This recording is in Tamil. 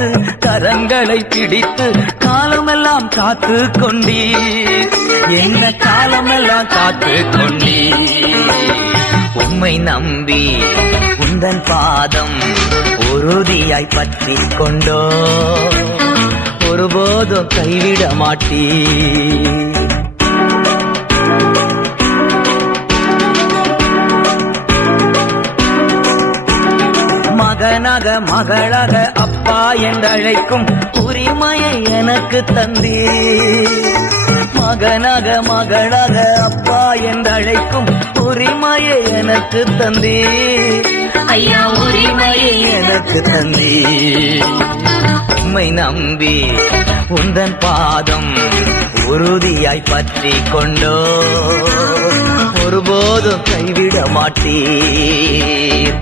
அழைத்து கரங்களை பிடித்து காலமெல்லாம் காத்து கொண்டீர், என்ன காலமெல்லாம் காத்து கொண்டீர். உம்மை நம்பி உந்தன் பாதம் உறுதியாய் பற்றி கொண்டோ, ஒருபோதும் கைவிட மாட்டீர். மகனாக மகளாக அப்பா என்றழைக்கும் உரிமையை எனக்கு தந்தீர், மகனாக மகளாக அப்பா என்றழைக்கும் உரிமையை எனக்கு தந்தீர், ஐயா உரிமையை எனக்கு தந்தீர். உம்மை நம்பி உந்தன் பாதம் உறுதியாய் பற்றி கொண்டோ, ஒருபோதும் கைவிட மாட்டீர்.